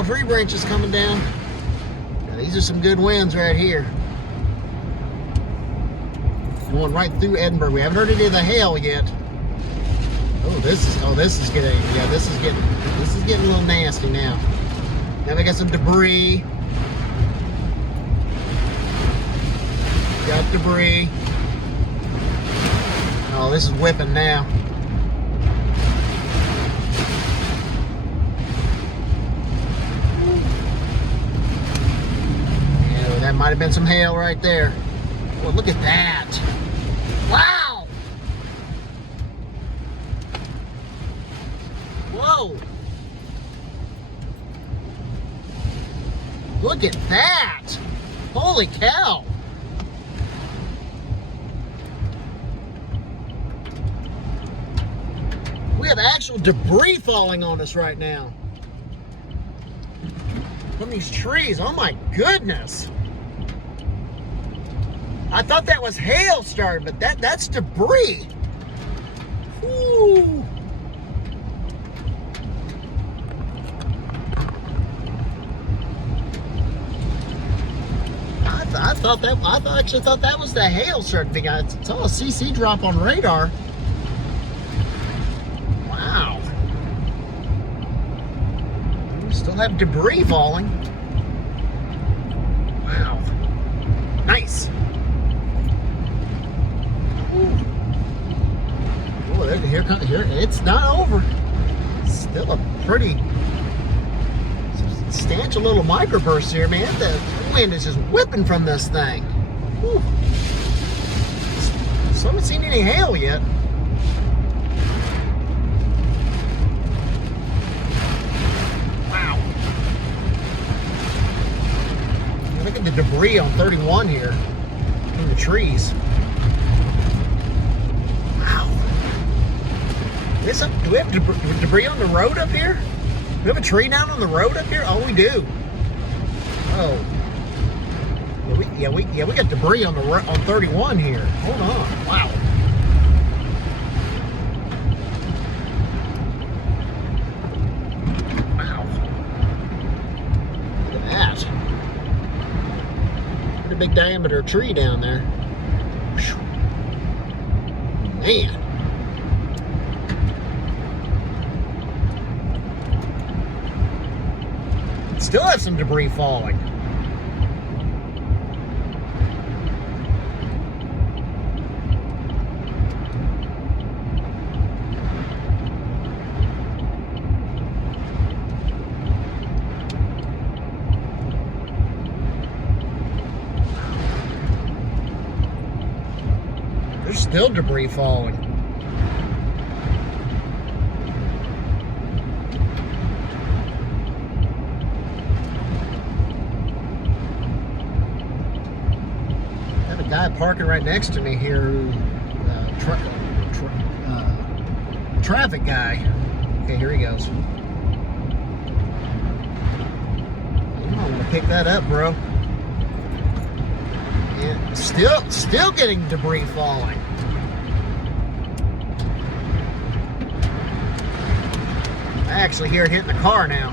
Tall tree branches coming down. Now, these are some good winds right here. Going right through Edinburgh. We haven't heard any of the hail yet. This is getting a little nasty now. Now we got some debris. Got debris. Oh, this is whipping now. Yeah, that might have been some hail right there. Well, look at that. Wow! Whoa! Look at that! Holy cow! We have actual debris falling on us right now from these trees. Oh my goodness! I thought that was hail starting, but that's debris. Woo! I actually thought that was the hail starting thing. I saw a CC drop on radar. Wow. We still have debris falling. Wow. Nice. Oh, here, it's not over. It's still a pretty substantial little microburst here, man. The wind is just whipping from this thing. Whew. Still haven't seen any hail yet. Wow. Look at the debris on 31 here in the trees. Do we have debris on the road up here? Do we have a tree down on the road up here? Oh, we do. Oh. Yeah, we got debris on 31 here. Hold on. Wow. Wow. Look at that. Pretty big diameter tree down there. Man. Still have some debris falling. There's still debris falling. Guy parking right next to me here, traffic guy. Okay, here he goes. You might want to pick that up, bro. Yeah, still getting debris falling. I actually hear it hitting the car now.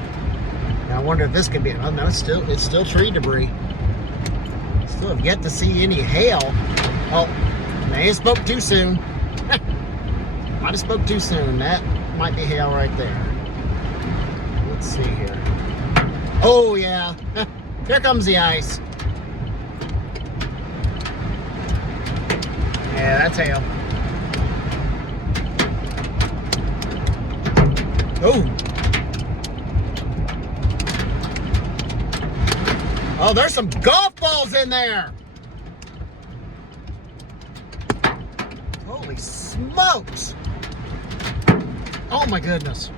I wonder if this could be. Oh no, it's still tree debris. Still have yet to see any hail. Oh, may have spoke too soon. Might have spoke too soon. That might be hail right there. Let's see here. Oh yeah, here comes the ice. Yeah, that's hail. Oh. Oh, there's some golf balls in there. Holy smokes. Oh my goodness.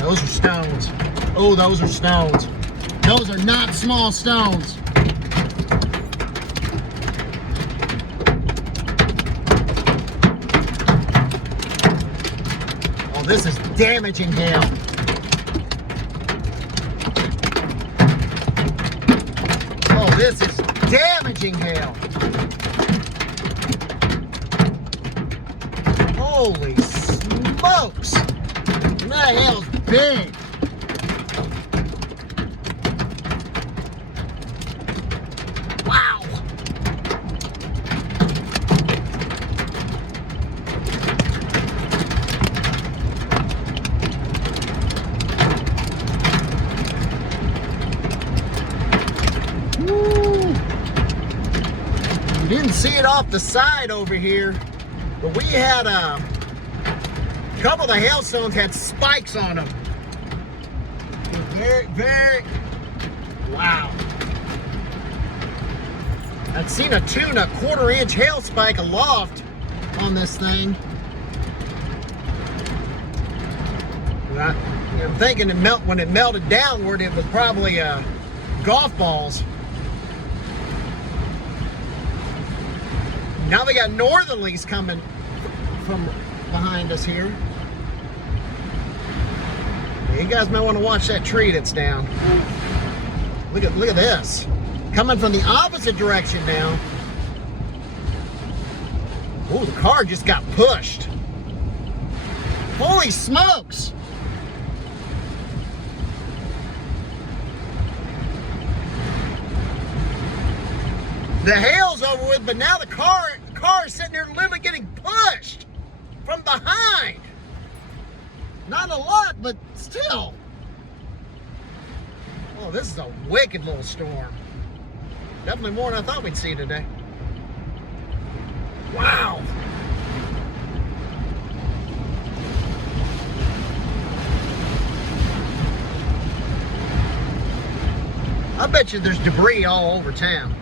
Those are stones. Oh, those are stones. Those are not small stones. Oh, this is damaging hail. Oh, this is damaging hail. Holy smokes. smokes! And that hail's big. Wow! Woo! You didn't see it off the side over here, but we had a couple of the hailstones had spikes on them. Very, wow. I'd seen a 2 1/4 inch hail spike aloft on this thing. I'm thinking when it melted downward, it was probably golf balls. Now we got northerlies coming from behind us here. You guys might want to watch that tree that's down. Look at this. Coming from the opposite direction now. Oh, the car just got pushed. Holy smokes! The hail's over with, but now the car is sitting there literally getting pushed from behind. Not a lot, but still. Oh, this is a wicked little storm. Definitely more than I thought we'd see today. Wow. I bet you there's debris all over town.